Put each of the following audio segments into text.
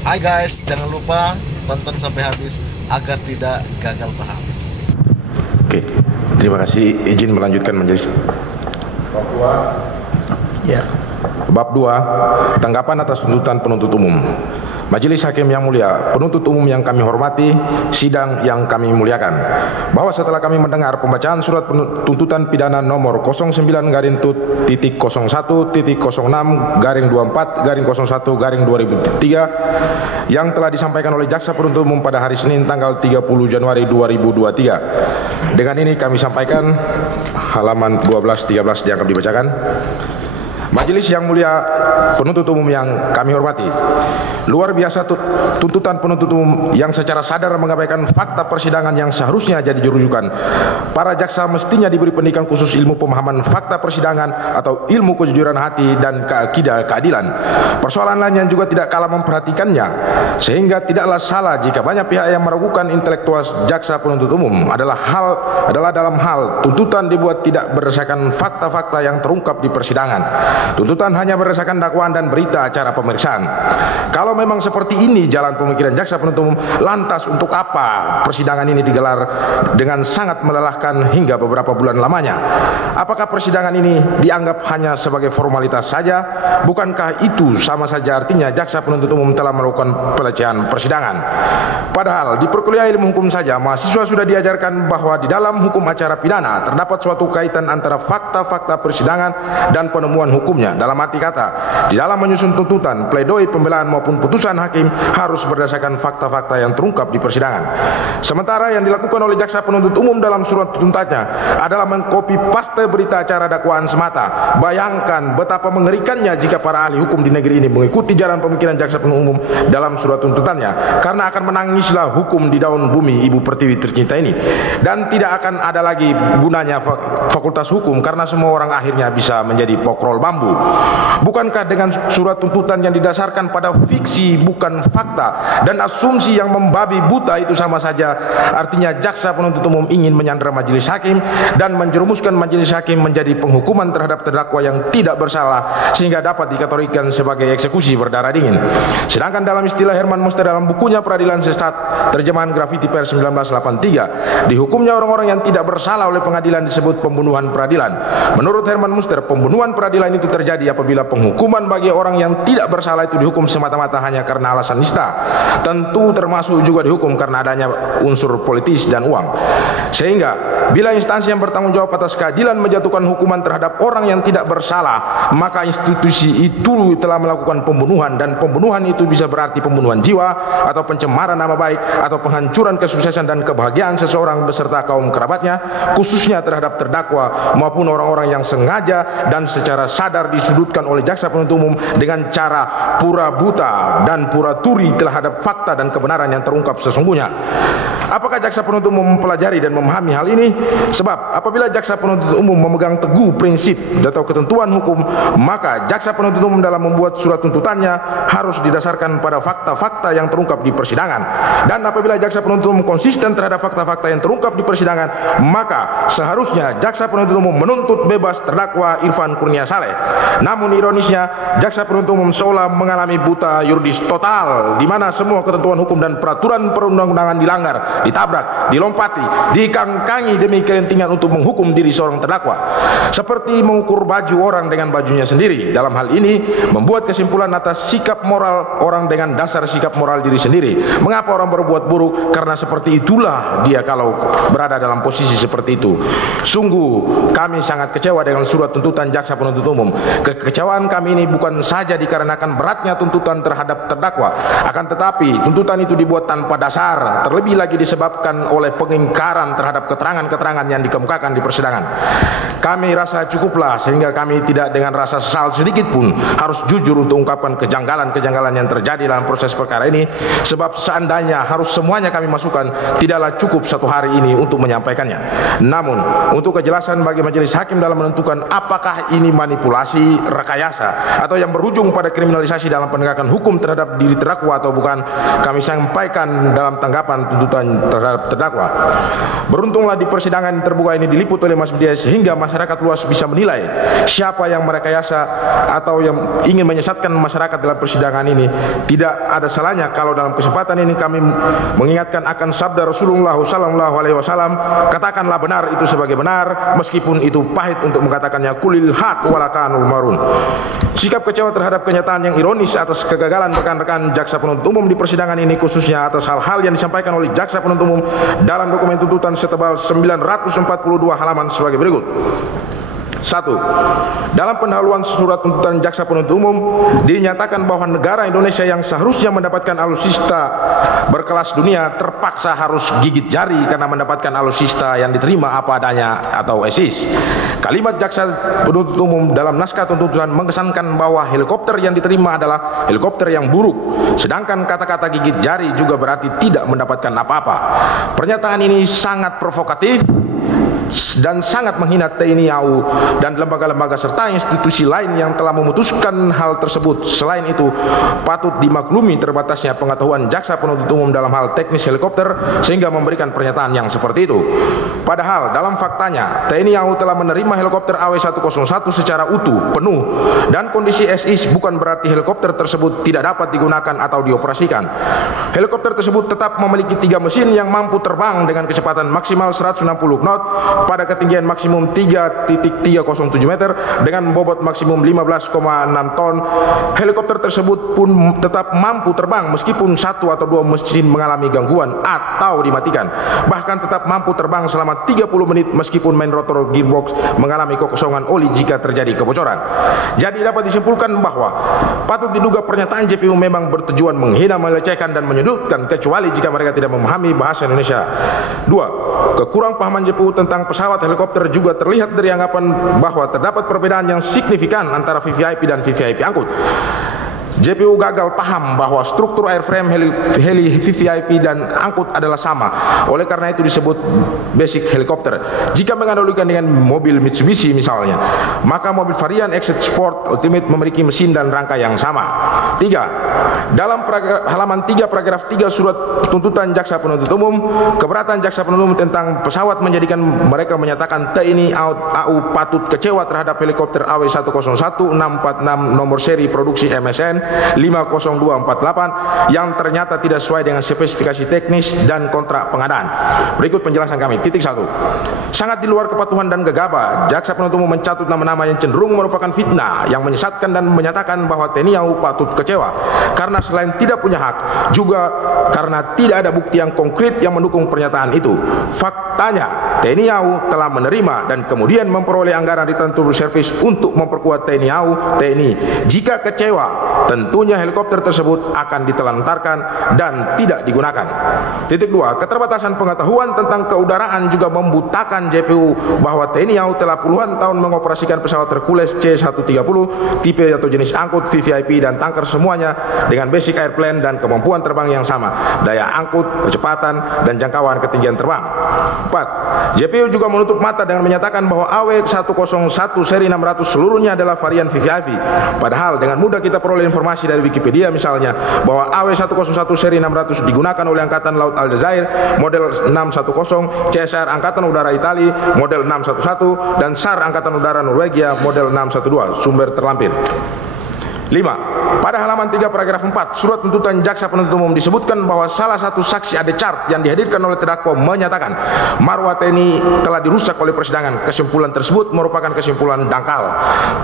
Hai guys, jangan lupa tonton sampai habis agar tidak gagal paham. Oke, terima kasih. Izin melanjutkan majelis. Bab 2. Ya. Bab 2, tanggapan atas tuntutan penuntut umum. Majelis Hakim yang mulia, penuntut umum yang kami hormati, sidang yang kami muliakan, bahwa setelah kami mendengar pembacaan surat tuntutan pidana nomor 09-01-06-24-2003 yang telah disampaikan oleh jaksa penuntut umum pada hari Senin tanggal 30 Januari 2023. Dengan ini kami sampaikan, halaman 12-13 dianggap dibacakan. Majelis yang mulia, penuntut umum yang kami hormati, luar biasa tuntutan penuntut umum yang secara sadar mengabaikan fakta persidangan yang seharusnya jadi rujukan. Para jaksa mestinya diberi pendidikan khusus ilmu pemahaman fakta persidangan atau ilmu kejujuran hati dan keadilan. Persoalan lain yang juga tidak kalah memperhatikannya, sehingga tidaklah salah jika banyak pihak yang meragukan intelektual jaksa penuntut umum adalah dalam hal tuntutan dibuat tidak berdasarkan fakta-fakta yang terungkap di persidangan. Tuntutan hanya berdasarkan dakwaan dan berita acara pemeriksaan. Kalau memang seperti ini jalan pemikiran jaksa penuntut umum, lantas untuk apa persidangan ini digelar dengan sangat melelahkan hingga beberapa bulan lamanya? Apakah persidangan ini dianggap hanya sebagai formalitas saja? Bukankah itu sama saja artinya jaksa penuntut umum telah melakukan pelecehan persidangan? Padahal di perkuliahan ilmu hukum saja mahasiswa sudah diajarkan bahwa di dalam hukum acara pidana terdapat suatu kaitan antara fakta-fakta persidangan dan penemuan hukumnya. Dalam arti kata, di dalam menyusun tuntutan, pledoi, pembelaan maupun putusan hakim harus berdasarkan fakta-fakta yang terungkap di persidangan. Sementara yang dilakukan oleh jaksa penuntut umum dalam surat tuntutannya adalah mengkopi paste berita acara dakwaan semata. Bayangkan betapa mengerikannya jika para ahli hukum di negeri ini mengikuti jalan pemikiran jaksa penuntut umum dalam surat tuntutannya, karena akan menangislah hukum di daun bumi Ibu Pertiwi tercinta ini, dan tidak akan ada lagi gunanya fakultas hukum karena semua orang akhirnya bisa menjadi pokrol bambu. Bukankah dengan surat tuntutan yang didasarkan pada fiksi bukan fakta dan asumsi yang membabi buta itu sama saja artinya jaksa penuntut umum ingin menyandera majelis hakim dan menjerumuskan majelis hakim menjadi penghukuman terhadap terdakwa yang tidak bersalah sehingga dapat dikategorikan sebagai eksekusi berdarah dingin. Sedangkan dalam istilah Herman Muster dalam bukunya Peradilan Sesat terjemahan Graffiti Per 1983, dihukumnya orang-orang yang tidak bersalah oleh pengadilan disebut pembunuhan peradilan. Menurut Herman Muster, pembunuhan peradilan itu terjadi apabila penghukuman bagi orang yang tidak bersalah itu dihukum semata-mata hanya karena alasan nista. Tentu termasuk juga dihukum karena adanya unsur politis dan uang. Sehingga bila instansi yang bertanggung jawab atas keadilan menjatuhkan hukuman terhadap orang yang tidak bersalah, maka institusi itu telah melakukan pembunuhan, dan pembunuhan itu bisa berarti pembunuhan jiwa atau pencemaran nama baik atau penghancuran kesuksesan dan kebahagiaan seseorang beserta kaum kerabatnya, khususnya terhadap terdakwa maupun orang-orang yang sengaja dan secara sadar disudutkan oleh jaksa penuntut umum dengan cara pura buta dan pura turi terhadap fakta dan kebenaran yang terungkap sesungguhnya. Apakah jaksa penuntut umum mempelajari dan memahami hal ini? Sebab apabila jaksa penuntut umum memegang teguh prinsip atau ketentuan hukum, maka jaksa penuntut umum dalam membuat surat tuntutannya harus didasarkan pada fakta-fakta yang terungkap di persidangan. Dan apabila jaksa penuntut umum konsisten terhadap fakta-fakta yang terungkap di persidangan, maka seharusnya jaksa penuntut umum menuntut bebas terdakwa Irfan Kurnia Saleh. Namun ironisnya, jaksa penuntut umum seolah mengalami buta yuridis total, di mana semua ketentuan hukum dan peraturan perundang-undangan dilanggar, ditabrak, dilompati, dikangkangi demi kepentingan untuk menghukum diri seorang terdakwa. Seperti mengukur baju orang dengan bajunya sendiri. Dalam hal ini, membuat kesimpulan atas sikap moral orang dengan dasar sikap moral diri sendiri. Mengapa orang berbuat buruk? Karena seperti itulah dia kalau berada dalam posisi seperti itu. Sungguh kami sangat kecewa dengan surat tuntutan jaksa penuntut umum. Kekecewaan kami ini bukan saja dikarenakan beratnya tuntutan terhadap terdakwa, akan tetapi tuntutan itu dibuat tanpa dasar, terlebih lagi disebabkan oleh pengingkaran terhadap keterangan-keterangan yang dikemukakan di persidangan. Kami rasa cukuplah, sehingga kami tidak dengan rasa sesal sedikit pun harus jujur untuk ungkapkan kejanggalan-kejanggalan yang terjadi dalam proses perkara ini, sebab seandainya harus semuanya kami masukkan, tidaklah cukup satu hari ini untuk menyampaikannya. Namun untuk kejelasan bagi majelis hakim dalam menentukan apakah ini manipulasi manipulasi, rekayasa, atau yang berujung pada kriminalisasi dalam penegakan hukum terhadap diri terdakwa atau bukan, kami sampaikan dalam tanggapan tuntutan terhadap terdakwa. Beruntunglah di persidangan terbuka ini diliput oleh mass media sehingga masyarakat luas bisa menilai siapa yang merekayasa atau yang ingin menyesatkan masyarakat dalam persidangan ini. Tidak ada salahnya kalau dalam kesempatan ini kami mengingatkan akan sabda Rasulullah SAW, katakanlah benar itu sebagai benar, meskipun itu pahit untuk mengatakannya, kulil haq walakanul marun. Sikap kecewa terhadap kenyataan yang ironis atas kegagalan rekan-rekan jaksa penuntut umum di persidangan ini, khususnya atas hal-hal yang disampaikan oleh jaksa penuntut umum dalam dokumen tuntutan setebal 942 halaman sebagai berikut. 1. Dalam pendahuluan surat tuntutan jaksa penuntut umum dinyatakan bahwa negara Indonesia yang seharusnya mendapatkan alutsista berkelas dunia terpaksa harus gigit jari karena mendapatkan alutsista yang diterima apa adanya atau ESIS. Kalimat jaksa penuntut umum dalam naskah tuntutan mengesankan bahwa helikopter yang diterima adalah helikopter yang buruk, sedangkan kata-kata gigit jari juga berarti tidak mendapatkan apa-apa. Pernyataan ini sangat provokatif dan sangat menghina TNI AU dan lembaga-lembaga serta institusi lain yang telah memutuskan hal tersebut. Selain itu, patut dimaklumi terbatasnya pengetahuan jaksa penuntut umum dalam hal teknis helikopter sehingga memberikan pernyataan yang seperti itu. Padahal dalam faktanya TNI AU telah menerima helikopter AW101 secara utuh, penuh, dan kondisi SIS bukan berarti helikopter tersebut tidak dapat digunakan atau dioperasikan. Helikopter tersebut tetap memiliki 3 mesin yang mampu terbang dengan kecepatan maksimal 160 knot pada ketinggian maksimum 3.307 meter dengan bobot maksimum 15,6 ton. Helikopter tersebut pun tetap mampu terbang meskipun 1 atau 2 mesin mengalami gangguan atau dimatikan. Bahkan tetap mampu terbang selama 30 menit meskipun main rotor gearbox mengalami kekosongan oli jika terjadi kebocoran. Jadi dapat disimpulkan bahwa patut diduga pernyataan JPU memang bertujuan menghina, melecehkan, dan menyudutkan, kecuali jika mereka tidak memahami bahasa Indonesia. 2. Kekurang pahaman JPU tentang pesawat helikopter juga terlihat dari anggapan bahwa terdapat perbedaan yang signifikan antara VVIP dan VVIP angkut. JPU gagal paham bahwa struktur airframe heli VVIP dan angkut adalah sama. Oleh karena itu disebut basic helikopter. Jika menganalogikan dengan mobil Mitsubishi misalnya, maka mobil varian Exit Sport Ultimate memiliki mesin dan rangka yang sama. 3. Dalam halaman 3 paragraf 3 surat tuntutan jaksa penuntut umum, keberatan jaksa penuntut umum tentang pesawat menjadikan mereka menyatakan TNI AU patut kecewa terhadap helikopter AW101 646 nomor seri produksi MSN 50248 yang ternyata tidak sesuai dengan spesifikasi teknis dan kontrak pengadaan. Berikut penjelasan kami. 1. Sangat di luar kepatuhan dan gegabah, jaksa penuntut umum mencatut nama-nama yang cenderung merupakan fitnah yang menyesatkan dan menyatakan bahwa TNI AU patut kecewa karena selain tidak punya hak, juga karena tidak ada bukti yang konkret yang mendukung pernyataan itu. Faktanya, TNI AU telah menerima dan kemudian memperoleh anggaran return to service untuk memperkuat TNI AU. Jika kecewa, tentunya helikopter tersebut akan ditelantarkan dan tidak digunakan. 2. Keterbatasan pengetahuan tentang keudaraan juga membutakan JPU bahwa TNI AU telah puluhan tahun mengoperasikan pesawat Hercules C-130 tipe atau jenis angkut VVIP dan tanker semuanya dengan basic airplane dan kemampuan terbang yang sama, daya angkut, kecepatan, dan jangkauan ketinggian terbang. 4. JPU juga menutup mata dengan menyatakan bahwa AW101 seri 600 seluruhnya adalah varian VVIP. Padahal dengan mudah kita peroleh informasi dari Wikipedia misalnya bahwa AW101 seri 600 digunakan oleh Angkatan Laut Aljazair model 610, CSR Angkatan Udara Italia model 611, dan SAR Angkatan Udara Norwegia model 612. Sumber terlampir. 5. Pada halaman 3 paragraf 4 surat tuntutan jaksa penuntut umum disebutkan bahwa salah satu saksi Adechart yang dihadirkan oleh terdakwa menyatakan marwah TNI telah dirusak oleh persidangan. Kesimpulan tersebut merupakan kesimpulan dangkal.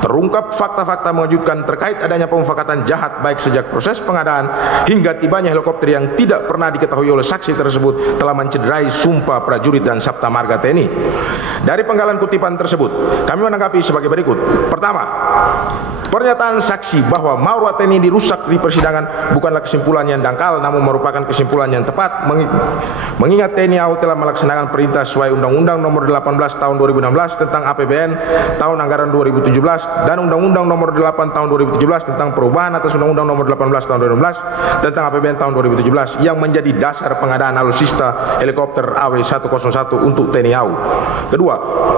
Terungkap fakta-fakta mengejutkan terkait adanya pemufakatan jahat baik sejak proses pengadaan hingga tibanya helikopter yang tidak pernah diketahui oleh saksi tersebut telah mencederai sumpah prajurit dan sabta marga TNI. Dari penggalan kutipan tersebut kami menanggapi sebagai berikut. Pertama, pernyataan saksi bahwa marwah TNI dirusak di persidangan bukanlah kesimpulan yang dangkal, namun merupakan kesimpulan yang tepat, mengingat TNI AU telah melaksanakan perintah sesuai Undang-Undang Nomor 18 Tahun 2016 tentang APBN Tahun Anggaran 2017 dan Undang-Undang Nomor 8 Tahun 2017 tentang perubahan atas Undang-Undang Nomor 18 Tahun 2016 tentang APBN Tahun 2017 yang menjadi dasar pengadaan alutsista helikopter AW101 untuk TNI AU. Kedua,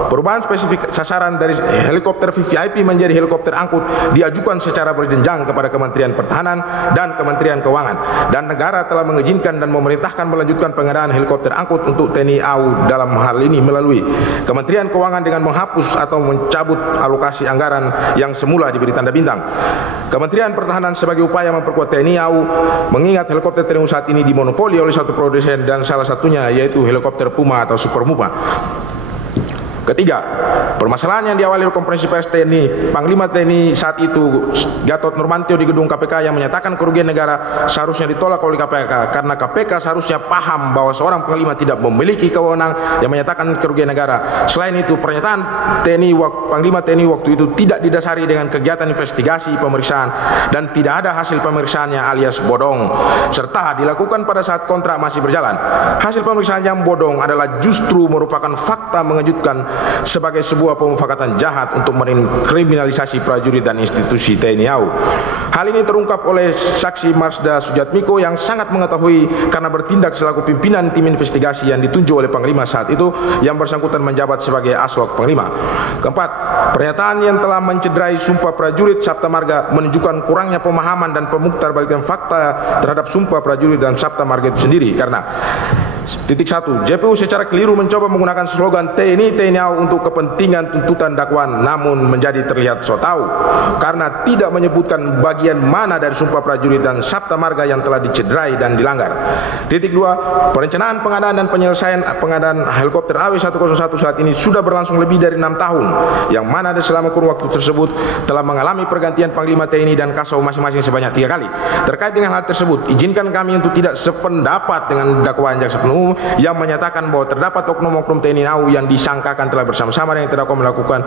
perubahan spesifik sasaran dari helikopter VVIP menjadi helikopter angkut diajukan secara berjenjang kepada Kementerian Pertahanan dan Kementerian Keuangan, dan negara telah mengizinkan dan memerintahkan melanjutkan pengadaan helikopter angkut untuk TNI AU dalam hal ini melalui Kementerian Keuangan dengan menghapus atau mencabut alokasi anggaran yang semula diberi tanda bintang. Kementerian Pertahanan sebagai upaya memperkuat TNI AU mengingat helikopter TNI saat ini dimonopoli oleh satu produsen dan salah satunya yaitu helikopter Puma atau Super Puma. Ketiga, permasalahan yang diawali oleh konferensi pers TNI, Panglima TNI saat itu Gatot Nurmantio di gedung KPK yang menyatakan kerugian negara seharusnya ditolak oleh KPK karena KPK seharusnya paham bahwa seorang panglima tidak memiliki wewenang yang menyatakan kerugian negara. Selain itu, pernyataan Panglima TNI waktu itu tidak didasari dengan kegiatan investigasi pemeriksaan dan tidak ada hasil pemeriksaannya alias bodong, serta dilakukan pada saat kontrak masih berjalan. Hasil pemeriksaan yang bodong adalah justru merupakan fakta mengejutkan sebagai sebuah pemufakatan jahat untuk mengkriminalisasi prajurit dan institusi TNI AU. Hal ini terungkap oleh saksi Marsda Sujatmiko yang sangat mengetahui karena bertindak selaku pimpinan tim investigasi yang ditunjuk oleh Panglima saat itu yang bersangkutan menjabat sebagai Aswak Panglima. Keempat, pernyataan yang telah mencederai sumpah prajurit Sabta Marga menunjukkan kurangnya pemahaman dan pemuktabalikan fakta terhadap sumpah prajurit dan Sabta Marga itu sendiri karena titik 1, JPU secara keliru mencoba menggunakan slogan TNI AU untuk kepentingan tuntutan dakwaan, namun menjadi terlihat so tahu karena tidak menyebutkan bagian mana dari sumpah prajurit dan Sabta Marga yang telah dicederai dan dilanggar. Titik 2, perencanaan pengadaan dan penyelesaian pengadaan helikopter AW101 saat ini sudah berlangsung lebih dari 6 tahun, yang mana selama kurun waktu tersebut telah mengalami pergantian Panglima TNI dan Kasau masing-masing sebanyak 3 kali. Terkait dengan hal tersebut, izinkan kami untuk tidak sependapat dengan dakwaan jaksa penuntut umum yang menyatakan bahwa terdapat oknum-oknum TNI AU yang disangkakan telah bersama-sama dengan terdakwa melakukan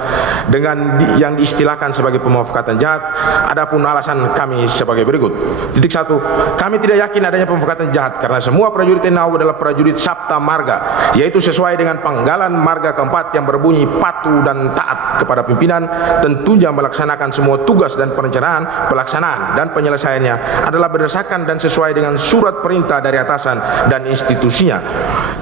dengan yang diistilahkan sebagai pemufakatan jahat. Adapun alasan kami sebagai berikut. Titik 1, kami tidak yakin adanya pemufakatan jahat karena semua prajurit TNI AU adalah prajurit Sabta Marga, yaitu sesuai dengan penggalan marga keempat yang berbunyi patuh dan taat kepada pimpinan, tentunya melaksanakan semua tugas dan perencanaan, pelaksanaan dan penyelesaiannya adalah berdasarkan dan sesuai dengan surat perintah dari atasan dan institusinya.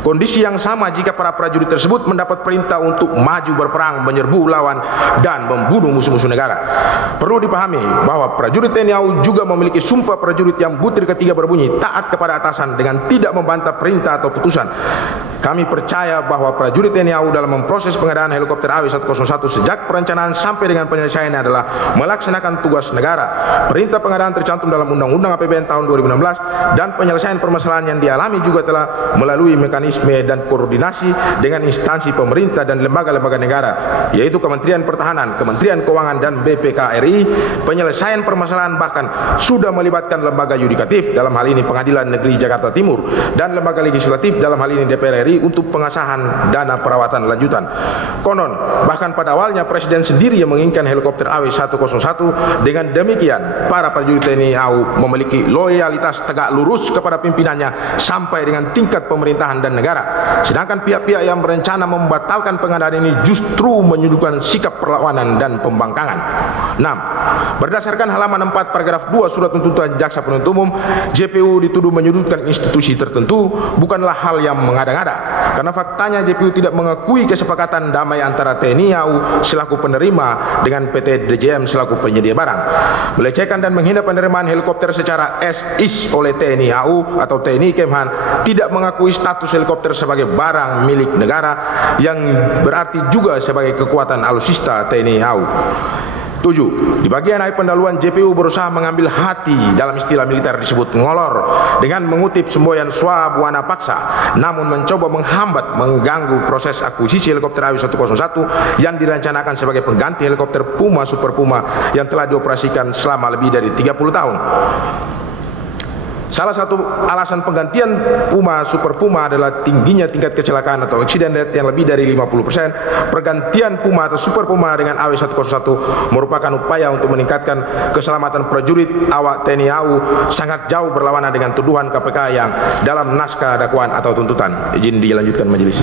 Kondisi yang sama jika para prajurit tersebut mendapat perintah untuk maju berperang, menyerbu lawan dan membunuh musuh-musuh negara. Perlu dipahami bahwa prajurit TNI AU juga memiliki sumpah prajurit yang butir ketiga berbunyi taat kepada atasan dengan tidak membantah perintah atau putusan. Kami percaya bahwa prajurit TNI AU dalam memproses pengadaan helikopter AW101 sejak perencanaan sampai dengan penyelesaiannya adalah melaksanakan tugas negara. Perintah pengadaan tercantum dalam Undang-Undang APBN tahun 2016 dan penyelesaian permasalahan yang dialami juga telah melalui mekanisme dan koordinasi dengan instansi pemerintah dan lembaga-lembaga negara, yaitu Kementerian Pertahanan, Kementerian Keuangan dan BPK RI. Penyelesaian permasalahan bahkan sudah melibatkan lembaga yudikatif, dalam hal ini Pengadilan Negeri Jakarta Timur, dan lembaga legislatif, dalam hal ini DPR RI, untuk pengesahan dana perawatan lanjutan. Konon, bahkan pada awalnya Presiden sendiri yang menginginkan helikopter AW101. Dengan demikian, para prajurit TNI AU memiliki loyalitas tegak lurus kepada pimpinannya sampai dengan tingkat pemerintahan dan negara. Sedangkan pihak-pihak yang berencana membatalkan pengadaan ini justru menunjukkan sikap perlawanan dan pembangkangan. 6. Berdasarkan halaman 4 paragraf 2 surat tuntutan jaksa penuntut umum, JPU dituduh menyudutkan institusi tertentu bukanlah hal yang mengada-ngada, karena faktanya JPU tidak mengakui kesepakatan damai antara TNI AU selaku penerima dengan PT DJM selaku penyedia barang, melecehkan dan menghina penerimaan helikopter secara as-is oleh TNI AU atau TNI Kemhan, tidak mengakui status helikopter sebagai barang milik negara yang berarti juga sebagai kekuatan alutsista TNI AU. 7. Di bagian akhir pendahuluan, JPU berusaha mengambil hati, dalam istilah militer disebut ngolor, dengan mengutip semboyan swabuana paksa, namun mencoba menghambat, mengganggu proses akuisisi helikopter AW101 yang direncanakan sebagai pengganti helikopter Puma Super Puma yang telah dioperasikan selama lebih dari 30 tahun. Salah satu alasan penggantian Puma Super Puma adalah tingginya tingkat kecelakaan atau accident rate yang lebih dari 50%. Pergantian Puma atau Super Puma dengan AW101 merupakan upaya untuk meningkatkan keselamatan prajurit awak TNI AU, sangat jauh berlawanan dengan tuduhan KPK yang dalam naskah dakwaan atau tuntutan. Izin dilanjutkan majelis.